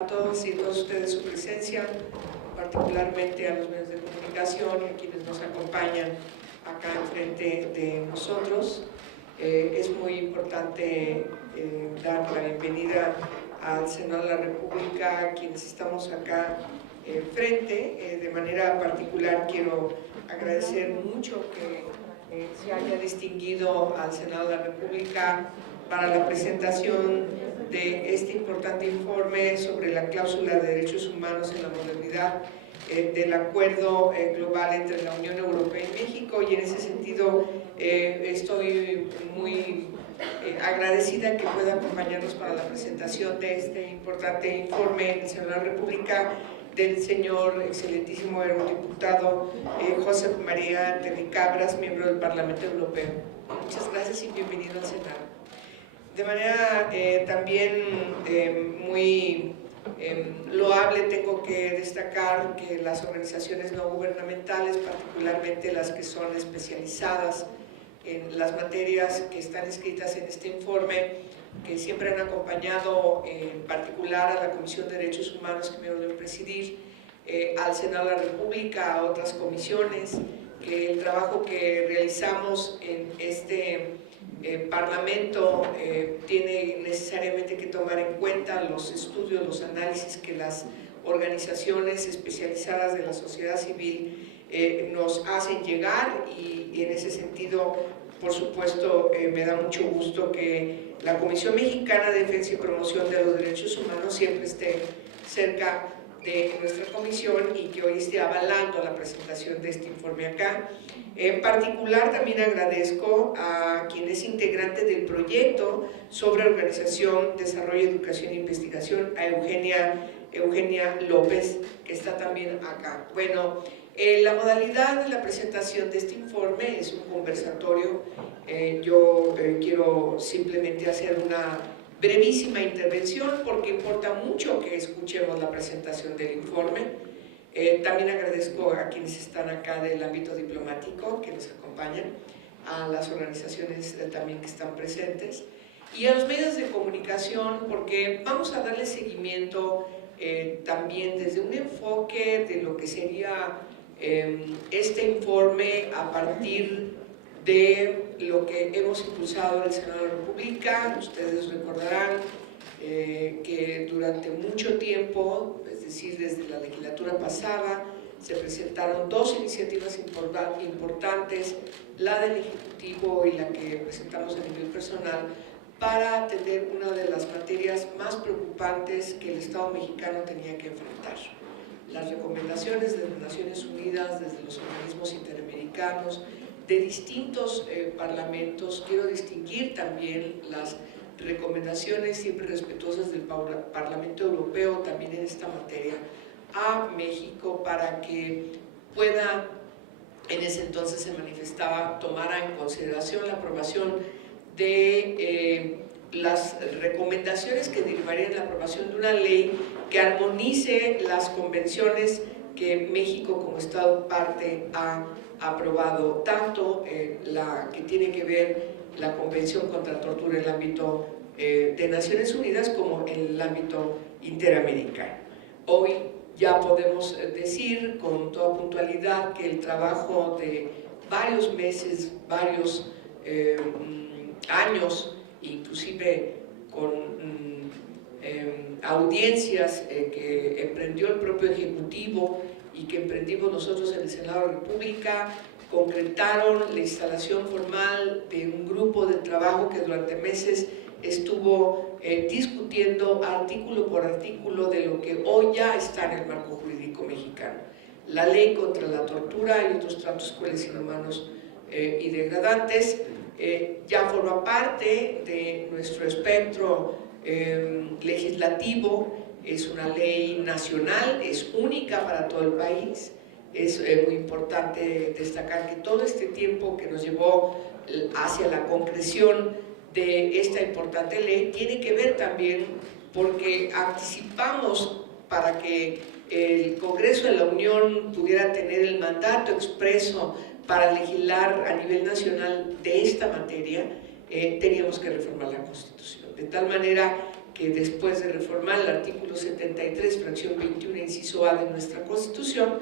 A todos y todas ustedes su presencia, particularmente a los medios de comunicación y a quienes nos acompañan acá enfrente de nosotros. Es muy importante dar la bienvenida al Senado de la República, a quienes estamos acá enfrente. De manera particular quiero agradecer mucho que se haya distinguido al Senado de la República para la presentación de este importante informe sobre la cláusula de derechos humanos en la modernidad del acuerdo global entre la Unión Europea y México, y en ese sentido estoy muy agradecida que pueda acompañarnos para la presentación de este importante informe en el Senado de la República del señor excelentísimo eurodiputado Josep María Terricabras, miembro del Parlamento Europeo. Muchas gracias y bienvenido al Senado. De manera también muy loable, tengo que destacar que las organizaciones no gubernamentales, particularmente las que son especializadas en las materias que están escritas en este informe, que siempre han acompañado en particular a la Comisión de Derechos Humanos que me voy a presidir, al Senado de la República, a otras comisiones, que el trabajo que realizamos en este Parlamento tiene necesariamente que tomar en cuenta los estudios, los análisis que las organizaciones especializadas de la sociedad civil nos hacen llegar, y en ese sentido, por supuesto, me da mucho gusto que la Comisión Mexicana de Defensa y Promoción de los Derechos Humanos siempre esté cerca de nuestra comisión y que hoy esté avalando la presentación de este informe acá. En particular también agradezco a quien es integrante del proyecto sobre organización, desarrollo, educación e investigación, a Eugenia López, que está también acá. Bueno, la modalidad de la presentación de este informe es un conversatorio. Yo quiero simplemente hacer una brevísima intervención porque importa mucho que escuchemos la presentación del informe. También agradezco a quienes están acá del ámbito diplomático que nos acompañan, a las organizaciones también que están presentes y a los medios de comunicación, porque vamos a darle seguimiento también desde un enfoque de lo que sería este informe a partir de lo que hemos impulsado en el Senado de la República. Ustedes recordarán que durante mucho tiempo, es decir, desde la legislatura pasada, se presentaron dos iniciativas importantes, la del Ejecutivo y la que presentamos a nivel personal, para atender una de las materias más preocupantes que el Estado mexicano tenía que enfrentar. Las recomendaciones de las Naciones Unidas, desde los organismos interamericanos, de distintos parlamentos. Quiero distinguir también las recomendaciones siempre respetuosas del Parlamento Europeo también en esta materia a México, para que pueda, en ese entonces se manifestaba, tomara en consideración la aprobación de las recomendaciones que derivarían en la aprobación de una ley que armonice las convenciones que México como Estado parte ha aprobado, tanto la que tiene que ver la Convención contra la Tortura en el ámbito de Naciones Unidas como en el ámbito interamericano. Hoy ya podemos decir con toda puntualidad que el trabajo de varios meses, varios años, inclusive con audiencias que emprendió el propio Ejecutivo y que emprendimos nosotros en el Senado de la República, concretaron la instalación formal de un grupo de trabajo que durante meses estuvo discutiendo artículo por artículo de lo que hoy ya está en el marco jurídico mexicano. La ley contra la tortura y otros tratos crueles, inhumanos y degradantes ya forma parte de nuestro espectro legislativo. Es una ley nacional, es única para todo el país. Es muy importante destacar que todo este tiempo que nos llevó hacia la concreción de esta importante ley tiene que ver también porque anticipamos para que el Congreso de la Unión pudiera tener el mandato expreso para legislar a nivel nacional de esta materia. Teníamos que reformar la Constitución, de tal manera que después de reformar el artículo 73, fracción 21, inciso A de nuestra Constitución,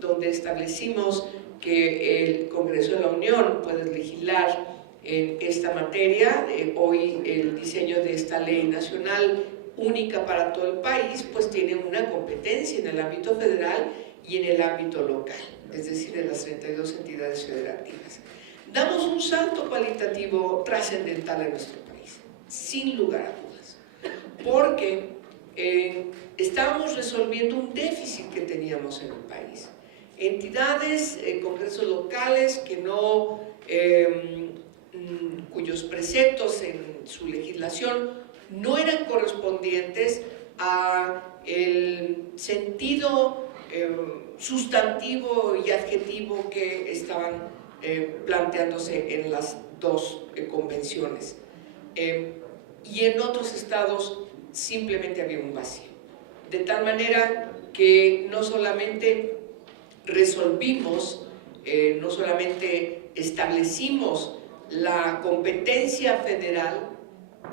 donde establecimos que el Congreso de la Unión puede legislar en esta materia. Hoy el diseño de esta ley nacional única para todo el país, pues tiene una competencia en el ámbito federal y en el ámbito local, es decir, en las 32 entidades federativas. Damos un salto cualitativo trascendental en nuestro país, sin lugar a dudas, porque estábamos resolviendo un déficit que teníamos en el país. Entidades, congresos locales que no, cuyos preceptos en su legislación no eran correspondientes al sentido sustantivo y adjetivo que estaban planteándose en las dos convenciones. Y en otros estados simplemente había un vacío. De tal manera que no solamente resolvimos, no solamente establecimos la competencia federal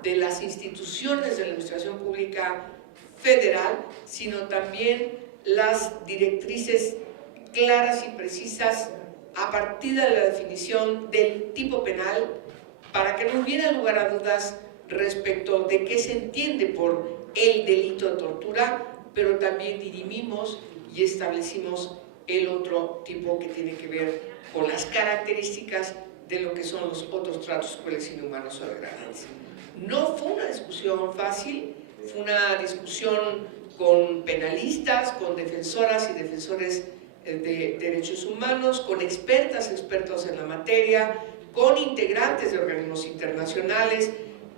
de las instituciones de la administración pública federal, sino también las directrices claras y precisas a partir de la definición del tipo penal, para que no hubiera lugar a dudas respecto de qué se entiende por el delito de tortura, pero también dirimimos y establecimos el otro tipo que tiene que ver con las características de lo que son los otros tratos crueles, inhumanos o degradantes. No fue una discusión fácil, fue una discusión con penalistas, con defensoras y defensores de derechos humanos, con expertos en la materia, con integrantes de organismos internacionales.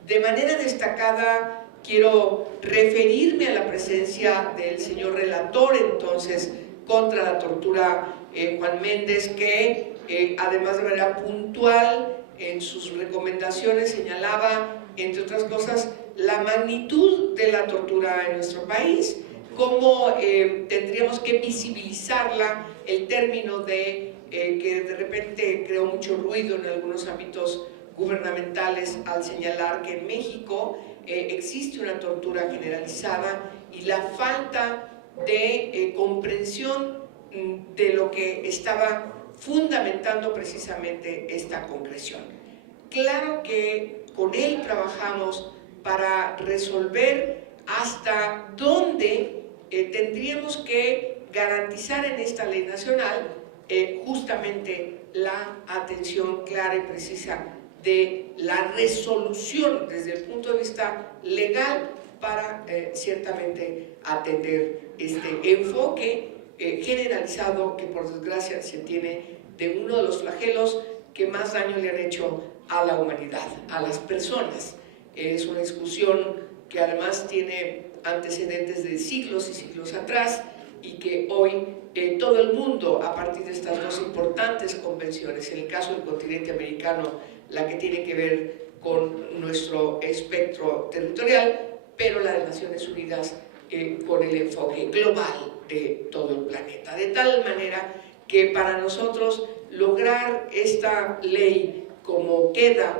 De manera destacada quiero referirme a la presencia del señor relator entonces contra la tortura, Juan Méndez, que además de manera puntual en sus recomendaciones señalaba, entre otras cosas, la magnitud de la tortura en nuestro país, cómo tendríamos que visibilizarla, el término de que de repente creó mucho ruido en algunos ámbitos gubernamentales al señalar que en México existe una tortura generalizada y la falta de comprensión de lo que estaba fundamentando precisamente esta concreción. Claro que con él trabajamos para resolver hasta dónde tendríamos que garantizar en esta ley nacional justamente la atención clara y precisa de la resolución desde el punto de vista legal para ciertamente atender este enfoque generalizado que por desgracia se tiene de uno de los flagelos que más daño le han hecho a la humanidad, a las personas. Es una discusión que además tiene antecedentes de siglos y siglos atrás y que hoy todo el mundo, a partir de estas dos importantes convenciones, en el caso del continente americano, la que tiene que ver con nuestro espectro territorial, pero la de Naciones Unidas con el enfoque global de todo el planeta. De tal manera que para nosotros lograr esta ley como queda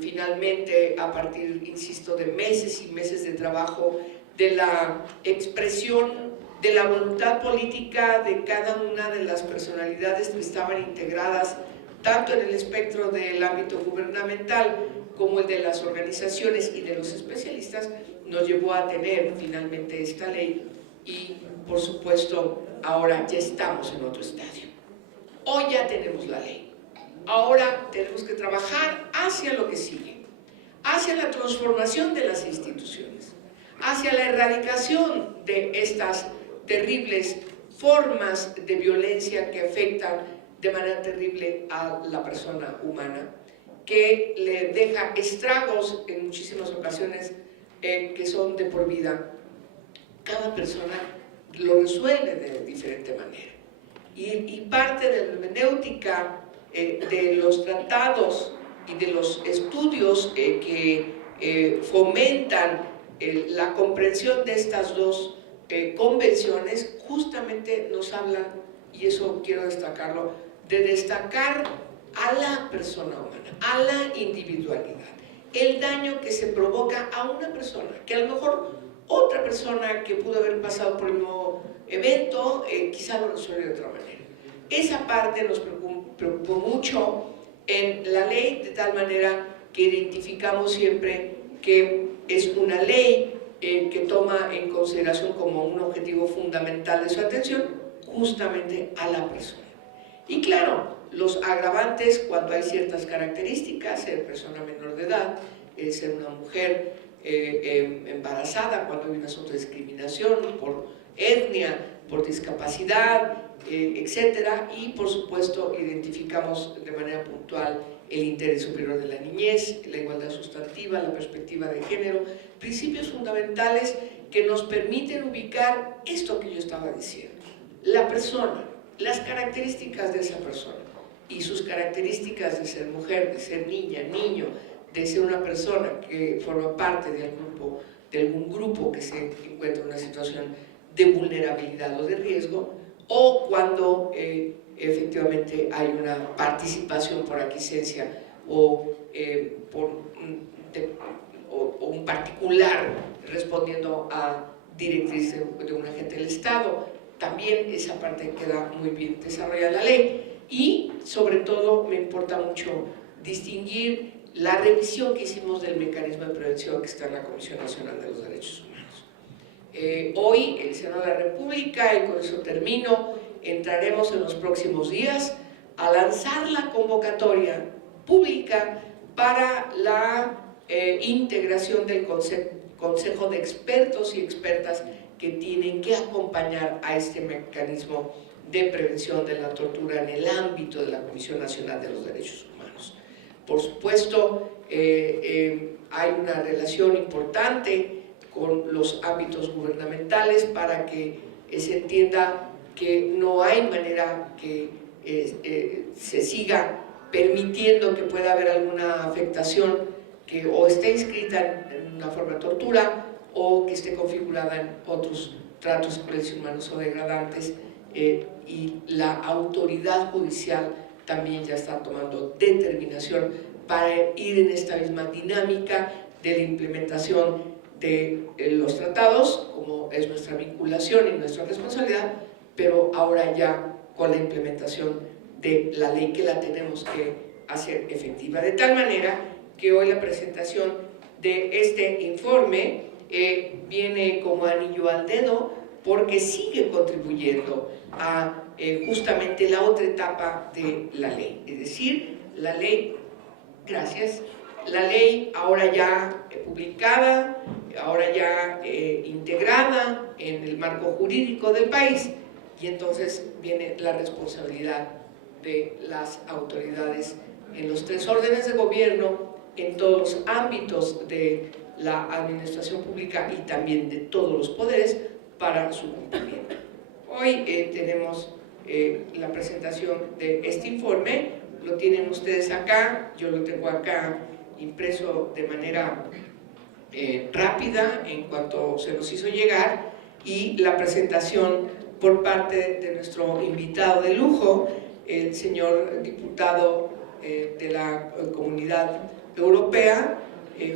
finalmente a partir, insisto, de meses y meses de trabajo, de la expresión de la voluntad política de cada una de las personalidades que estaban integradas tanto en el espectro del ámbito gubernamental como el de las organizaciones y de los especialistas, nos llevó a tener finalmente esta ley y, por supuesto, ahora ya estamos en otro estadio. Hoy ya tenemos la ley. Ahora tenemos que trabajar hacia lo que sigue, hacia la transformación de las instituciones, hacia la erradicación de estas terribles formas de violencia que afectan de manera terrible a la persona humana, que le deja estragos en muchísimas ocasiones que son de por vida. Cada persona lo resuelve de diferente manera. Y parte de la hermenéutica de los tratados y de los estudios que fomentan la comprensión de estas dos convenciones, justamente nos hablan, y eso quiero destacarlo, de destacar a la persona humana, a la individualidad, el daño que se provoca a una persona, que a lo mejor otra persona que pudo haber pasado por el mismo evento, quizá lo resuelve de otra manera. Esa parte nos preocupó mucho en la ley, de tal manera que identificamos siempre que es una ley que toma en consideración como un objetivo fundamental de su atención justamente a la persona. Y claro, los agravantes cuando hay ciertas características, ser persona menor de edad, ser una mujer embarazada, cuando hay un asunto de discriminación por etnia, por discapacidad, etcétera, y por supuesto identificamos de manera puntual el interés superior de la niñez, la igualdad sustantiva, la perspectiva de género, principios fundamentales que nos permiten ubicar esto que yo estaba diciendo, la persona, las características de esa persona y sus características de ser mujer, de ser niña, niño, de ser una persona que forma parte de algún grupo que se encuentra en una situación de vulnerabilidad o de riesgo, o cuando efectivamente hay una participación por aquiescencia o un particular respondiendo a directrices de un agente del Estado. También esa parte queda muy bien desarrollada en la ley. Y sobre todo me importa mucho distinguir la revisión que hicimos del mecanismo de prevención que está en la Comisión Nacional de los Derechos Humanos. Hoy el Senado de la República, y con eso termino, entraremos en los próximos días a lanzar la convocatoria pública para la integración del Consejo de Expertos y Expertas que tienen que acompañar a este mecanismo de prevención de la tortura en el ámbito de la Comisión Nacional de los Derechos Humanos. Por supuesto, hay una relación importante con los ámbitos gubernamentales para que se entienda que no hay manera que se siga permitiendo que pueda haber alguna afectación que o esté inscrita en una forma de tortura o que esté configurada en otros tratos crueles, inhumanos o degradantes, y la autoridad judicial también ya está tomando determinación para ir en esta misma dinámica de la implementación de los tratados, como es nuestra vinculación y nuestra responsabilidad, pero ahora ya con la implementación de la ley, que la tenemos que hacer efectiva, de tal manera que hoy la presentación de este informe viene como anillo al dedo, porque sigue contribuyendo a justamente la otra etapa de la ley, es decir, la ley, gracias, la ley ahora ya publicada, ahora ya integrada en el marco jurídico del país, y entonces viene la responsabilidad de las autoridades en los 3 órdenes de gobierno, en todos los ámbitos de la administración pública y también de todos los poderes para su cumplimiento. Hoy tenemos la presentación de este informe, lo tienen ustedes acá, yo lo tengo acá impreso de manera rápida en cuanto se nos hizo llegar, y la presentación por parte de nuestro invitado de lujo, el señor diputado de la Comunidad Europea,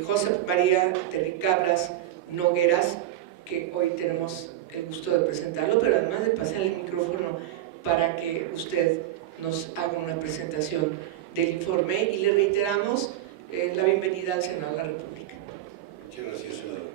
José María Terricabras Nogueras, que hoy tenemos el gusto de presentarlo, pero además de pasarle el micrófono para que usted nos haga una presentación del informe, y le reiteramos la bienvenida al Senado de la República. Muchas gracias, senador.